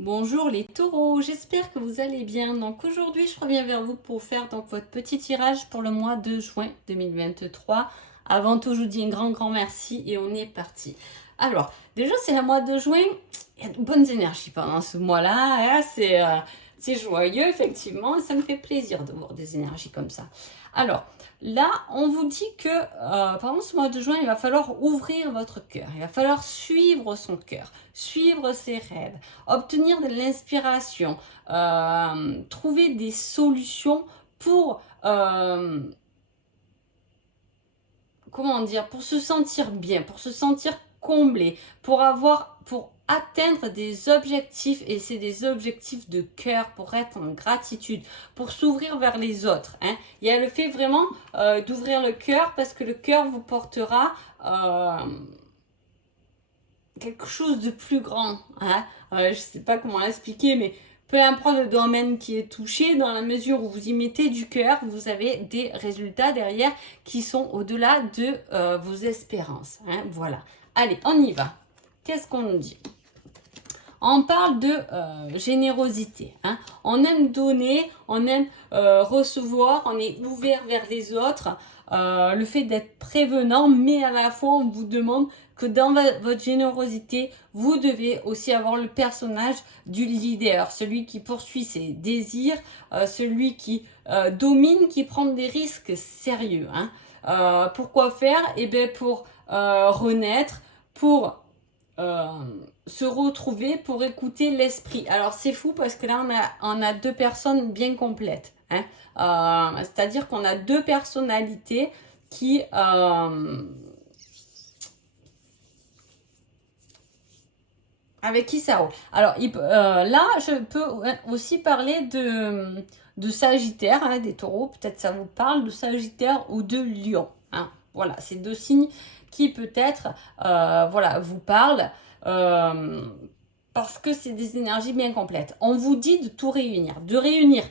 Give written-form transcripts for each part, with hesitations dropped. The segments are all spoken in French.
Bonjour les taureaux, j'espère que vous allez bien. Donc aujourd'hui, je reviens vers vous pour faire votre petit tirage pour le mois de juin 2023. Avant tout, je vous dis un grand merci et on est parti. Alors, déjà, c'est le mois de juin. Il y a de bonnes énergies pendant ce mois-là, hein. C'est joyeux, effectivement, et ça me fait plaisir de voir des énergies comme ça. Alors, là, on vous dit que pendant ce mois de juin, il va falloir ouvrir votre cœur. Il va falloir suivre son cœur, suivre ses rêves, obtenir de l'inspiration, trouver des solutions pour, comment dire, pour se sentir bien, pour se sentir comblé, pour atteindre des objectifs, et c'est des objectifs de cœur, pour être en gratitude, pour s'ouvrir vers les autres, hein. Il y a le fait vraiment d'ouvrir le cœur, parce que le cœur vous portera quelque chose de plus grand, hein. Je sais pas comment l'expliquer, mais peu importe le domaine qui est touché, dans la mesure où vous y mettez du cœur, vous avez des résultats derrière qui sont au-delà de vos espérances, hein. Voilà. Allez, on y va. Qu'est-ce qu'on nous dit? On parle de générosité, hein. On aime donner, on aime recevoir, on est ouvert vers les autres. Le fait d'être prévenant, mais à la fois on vous demande que dans votre générosité, vous devez aussi avoir le personnage du leader, celui qui poursuit ses désirs, celui qui domine, qui prend des risques sérieux, hein. Pourquoi faire? Eh bien pour renaître, pour euh, se retrouver, pour écouter l'esprit. Alors c'est fou parce que là on a deux personnes bien complètes, hein. C'est-à-dire qu'on a deux personnalités qui avec qui ça roule. Alors là je peux aussi parler de Sagittaire, hein, des taureaux, peut-être ça vous parle, de Sagittaire ou de Lion, hein. Voilà, ces deux signes qui peut-être voilà, vous parlent. Euh, Parce que c'est des énergies bien complètes. On vous dit de tout réunir, de réunir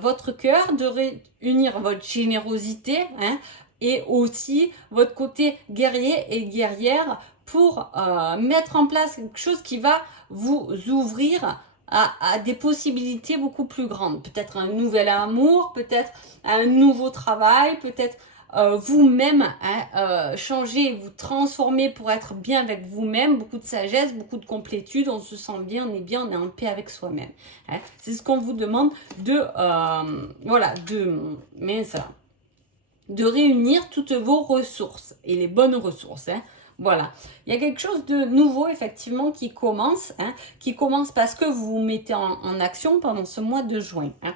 votre cœur, de réunir votre générosité, hein, et aussi votre côté guerrier et guerrière pour mettre en place quelque chose qui va vous ouvrir à des possibilités beaucoup plus grandes. Peut-être un nouvel amour, peut-être un nouveau travail, peut-être vous-même, hein, changer, vous transformer pour être bien avec vous-même, beaucoup de sagesse, beaucoup de complétude, on se sent bien, on est en paix avec soi-même, hein. C'est ce qu'on vous demande de, voilà, de réunir toutes vos ressources, et les bonnes ressources, hein. Voilà, il y a quelque chose de nouveau effectivement qui commence, hein, qui commence parce que vous vous mettez en action pendant ce mois de juin, hein.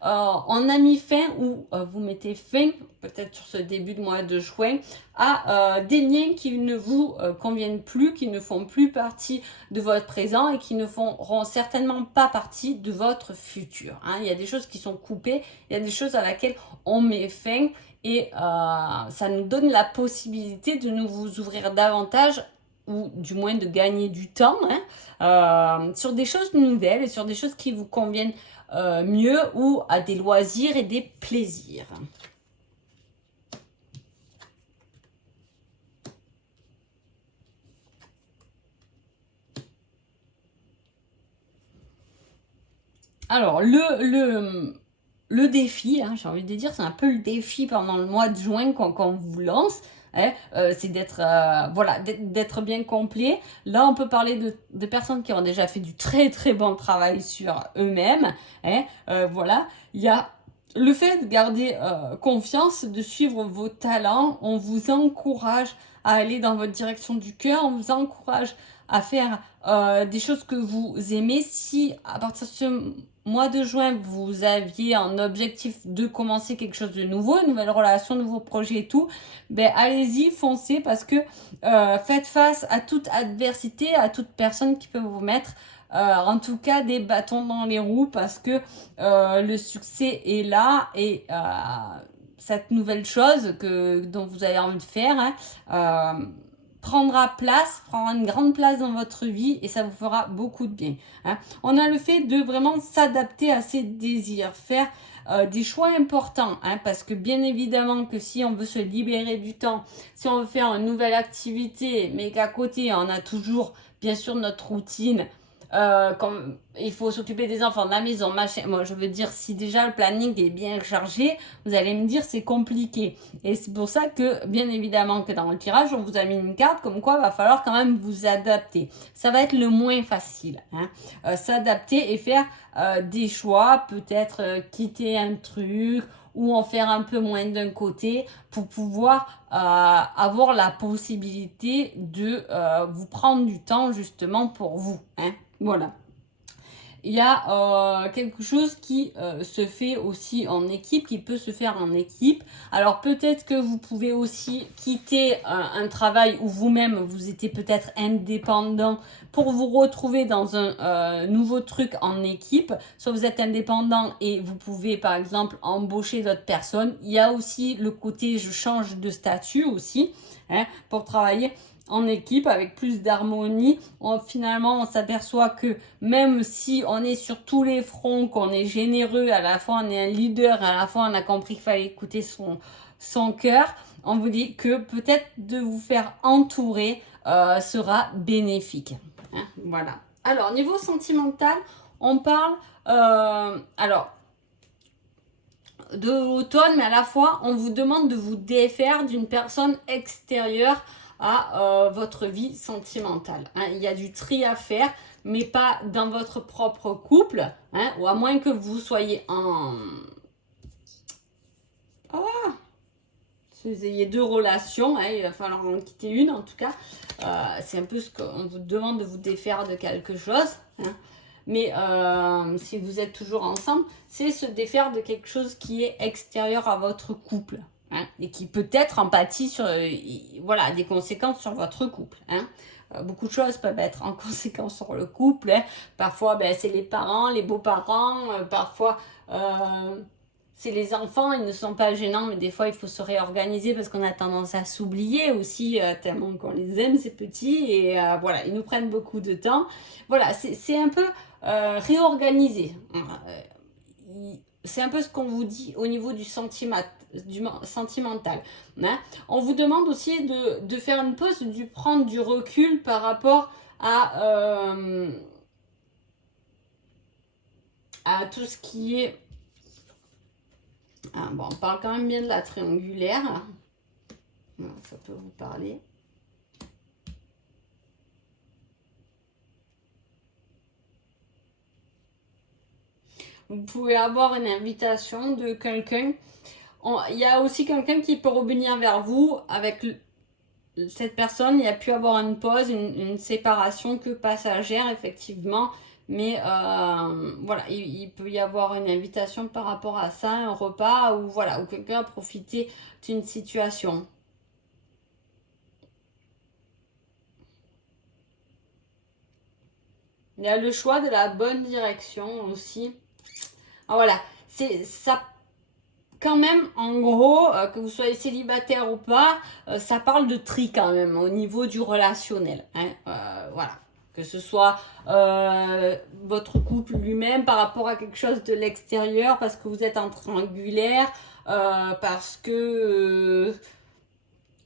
On a mis fin, ou vous mettez fin, peut-être sur ce début de mois de juin, à des liens qui ne vous conviennent plus, qui ne font plus partie de votre présent et qui ne feront certainement pas partie de votre futur, hein. Il y a des choses qui sont coupées, il y a des choses à laquelle on met fin, et ça nous donne la possibilité de nous vous ouvrir davantage, ou du moins de gagner du temps, hein, sur des choses nouvelles et sur des choses qui vous conviennent mieux, ou à des loisirs et des plaisirs. Alors, le défi, hein, j'ai envie de dire, c'est un peu le défi pendant le mois de juin qu'on vous lance, hein, c'est d'être voilà, d'être bien complet. Là, on peut parler de personnes qui ont déjà fait du très bon travail sur eux-mêmes, hein. Voilà, il y a le fait de garder confiance, de suivre vos talents. On vous encourage à aller dans votre direction du cœur, on vous encourage à faire des choses que vous aimez. Si à partir de ce mois de juin, vous aviez un objectif de commencer quelque chose de nouveau, une nouvelle relation, un nouveau projet et tout, ben allez-y, foncez, parce que faites face à toute adversité, à toute personne qui peut vous mettre en tout cas des bâtons dans les roues, parce que le succès est là, et cette nouvelle chose dont vous avez envie de faire, hein, prendra une grande place dans votre vie, et ça vous fera beaucoup de bien, hein. On a le fait de vraiment s'adapter à ses désirs, faire des choix importants, hein, parce que bien évidemment que si on veut se libérer du temps, si on veut faire une nouvelle activité, mais qu'à côté on a toujours bien sûr notre routine, comme il faut s'occuper des enfants, de la maison, machin. Moi, je veux dire, si déjà le planning est bien chargé, vous allez me dire c'est compliqué. Et c'est pour ça que, bien évidemment, que dans le tirage, on vous a mis une carte comme quoi il va falloir quand même vous adapter. Ça va être le moins facile, hein. S'adapter et faire des choix, peut-être quitter un truc ou en faire un peu moins d'un côté pour pouvoir avoir la possibilité de vous prendre du temps justement pour vous, hein. Voilà. Il y a quelque chose qui se fait aussi en équipe, qui peut se faire en équipe. Alors peut-être que vous pouvez aussi quitter un travail où vous-même vous étiez peut-être indépendant pour vous retrouver dans un nouveau truc en équipe. Soit vous êtes indépendant et vous pouvez par exemple embaucher d'autres personnes. Il y a aussi le côté je change de statut aussi, hein, pour travailler en équipe avec plus d'harmonie. Finalement, on s'aperçoit que même si on est sur tous les fronts, qu'on est généreux, à la fois on est un leader, à la fois on a compris qu'il fallait écouter son cœur, on vous dit que peut-être de vous faire entourer sera bénéfique, hein, voilà. Alors, niveau sentimental, on parle alors de l'automne, mais à la fois on vous demande de vous défaire d'une personne extérieure à votre vie sentimentale, hein. Il y a du tri à faire, mais pas dans votre propre couple, hein, ou à moins que vous soyez en... Oh, si vous ayez deux relations, hein, il va falloir en quitter une en tout cas. C'est un peu ce qu'on vous demande de vous défaire de quelque chose, hein. Mais si vous êtes toujours ensemble, c'est se défaire de quelque chose qui est extérieur à votre couple, hein, et qui peut-être empathie sur voilà, des conséquences sur votre couple, hein. Beaucoup de choses peuvent être en conséquence sur le couple, hein. Parfois, ben, c'est les parents, les beaux-parents, parfois... c'est les enfants, ils ne sont pas gênants, mais des fois il faut se réorganiser parce qu'on a tendance à s'oublier aussi, tellement qu'on les aime, ces petits, et voilà, ils nous prennent beaucoup de temps. Voilà, c'est un peu réorganisé. C'est un peu ce qu'on vous dit au niveau du sentimental, hein. On vous demande aussi de faire une pause, de prendre du recul par rapport à tout ce qui est... Ah, bon, on parle quand même bien de la triangulaire. Ça peut vous parler. Vous pouvez avoir une invitation de quelqu'un. Il y a aussi quelqu'un qui peut revenir vers vous avec cette personne. Il y a pu avoir une pause, une séparation que passagère, effectivement. Mais voilà, il peut y avoir une invitation par rapport à ça, un repas, ou voilà, où quelqu'un a profité d'une situation. Il y a le choix de la bonne direction aussi. Ah, voilà, c'est ça. Quand même, en gros, que vous soyez célibataire ou pas, ça parle de tri quand même au niveau du relationnel, hein, voilà. Que ce soit votre couple lui-même par rapport à quelque chose de l'extérieur, parce que vous êtes en triangulaire, parce que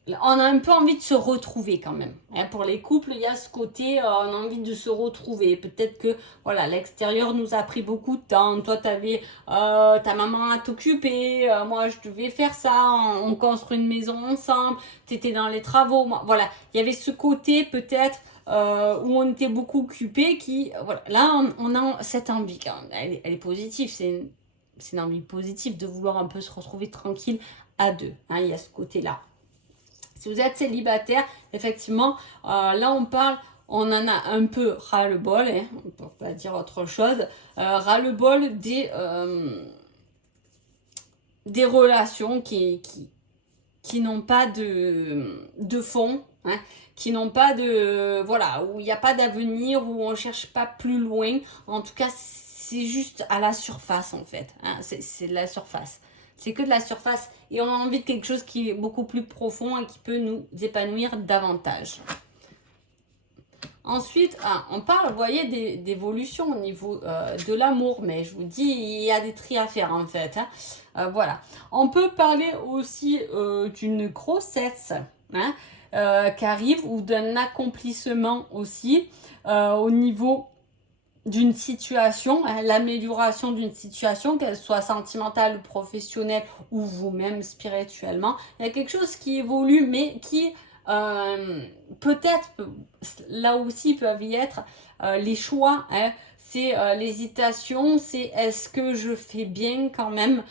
on a un peu envie de se retrouver quand même, hein. Pour les couples, il y a ce côté, on a envie de se retrouver. Peut-être que voilà, l'extérieur nous a pris beaucoup de temps. Toi, tu avais ta maman à t'occuper, moi je devais faire ça, on construit une maison ensemble, tu étais dans les travaux. Moi, voilà, il y avait ce côté peut-être où on était beaucoup occupés qui, voilà, là on a cette envie quand même. Elle est positive, c'est une envie positive de vouloir un peu se retrouver tranquille à deux, hein, il y a ce côté-là. Si vous êtes célibataire, effectivement, là on parle, on en a un peu ras-le-bol, hein, on ne peut pas dire autre chose, ras-le-bol des relations qui n'ont pas de fond, hein, qui n'ont pas de... Voilà, où il n'y a pas d'avenir, où on ne cherche pas plus loin. En tout cas, c'est juste à la surface en fait, hein, c'est de la surface. C'est que de la surface et on a envie de quelque chose qui est beaucoup plus profond et qui peut nous épanouir davantage. Ensuite, on parle, vous voyez, d'évolution au niveau de l'amour, mais je vous dis, il y a des tri à faire en fait, hein. Voilà. On peut parler aussi d'une grossesse, hein, qui arrive ou d'un accomplissement aussi au niveau d'une situation, hein, l'amélioration d'une situation, qu'elle soit sentimentale ou professionnelle ou vous-même spirituellement. Il y a quelque chose qui évolue, mais qui peut-être, là aussi peuvent y être les choix, hein, c'est l'hésitation, c'est est-ce que je fais bien quand même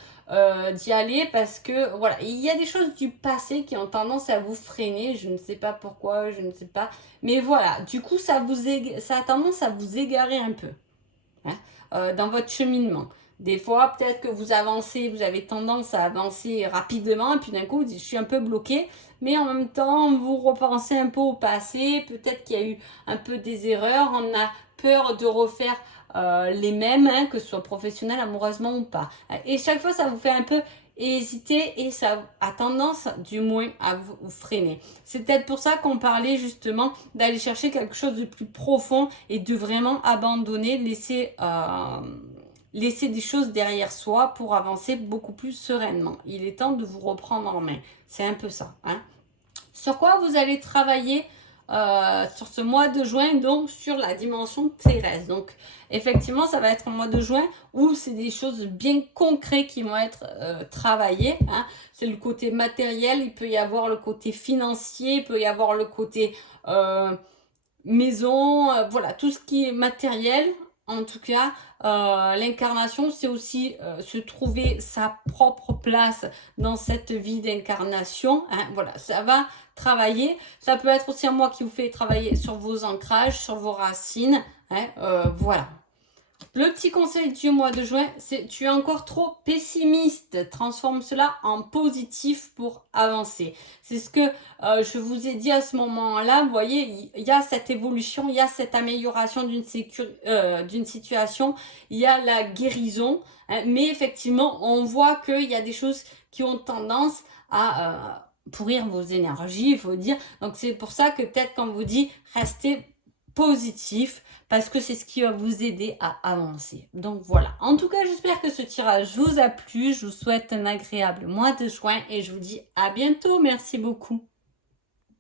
d'y aller, parce que voilà, il y a des choses du passé qui ont tendance à vous freiner, je ne sais pas pourquoi, je ne sais pas, mais voilà, du coup ça a tendance à vous égarer un peu, hein, dans votre cheminement. Des fois, peut-être que vous avancez, vous avez tendance à avancer rapidement, et puis d'un coup, vous dites, je suis un peu bloqué, mais en même temps, vous repensez un peu au passé, peut-être qu'il y a eu un peu des erreurs, on a peur de refaire les mêmes, hein, que ce soit professionnel, amoureusement ou pas. Et chaque fois, ça vous fait un peu hésiter et ça a tendance, du moins, à vous freiner. C'est peut-être pour ça qu'on parlait justement d'aller chercher quelque chose de plus profond et de vraiment abandonner, laisser des choses derrière soi pour avancer beaucoup plus sereinement. Il est temps de vous reprendre en main. C'est un peu ça, hein. Sur quoi vous allez travailler sur ce mois de juin, donc sur la dimension terrestre. Donc effectivement, ça va être un mois de juin où c'est des choses bien concrètes qui vont être travaillées, hein. C'est le côté matériel, il peut y avoir le côté financier, il peut y avoir le côté maison, voilà, tout ce qui est matériel. En tout cas, l'incarnation, c'est aussi se trouver sa propre place dans cette vie d'incarnation, hein. Voilà, ça va travailler. Ça peut être aussi un mois qui vous fait travailler sur vos ancrages, sur vos racines, hein, voilà. Le petit conseil du mois de juin, c'est tu es encore trop pessimiste. Transforme cela en positif pour avancer. C'est ce que je vous ai dit à ce moment-là. Vous voyez, il y a cette évolution, il y a cette amélioration d'une situation, il y a la guérison. Hein, mais effectivement, on voit qu'il y a des choses qui ont tendance à pourrir vos énergies, il faut dire. Donc c'est pour ça que peut-être quand on vous dit restez positif, parce que c'est ce qui va vous aider à avancer. Donc voilà. En tout cas, j'espère que ce tirage vous a plu. Je vous souhaite un agréable mois de juin et je vous dis à bientôt. Merci beaucoup.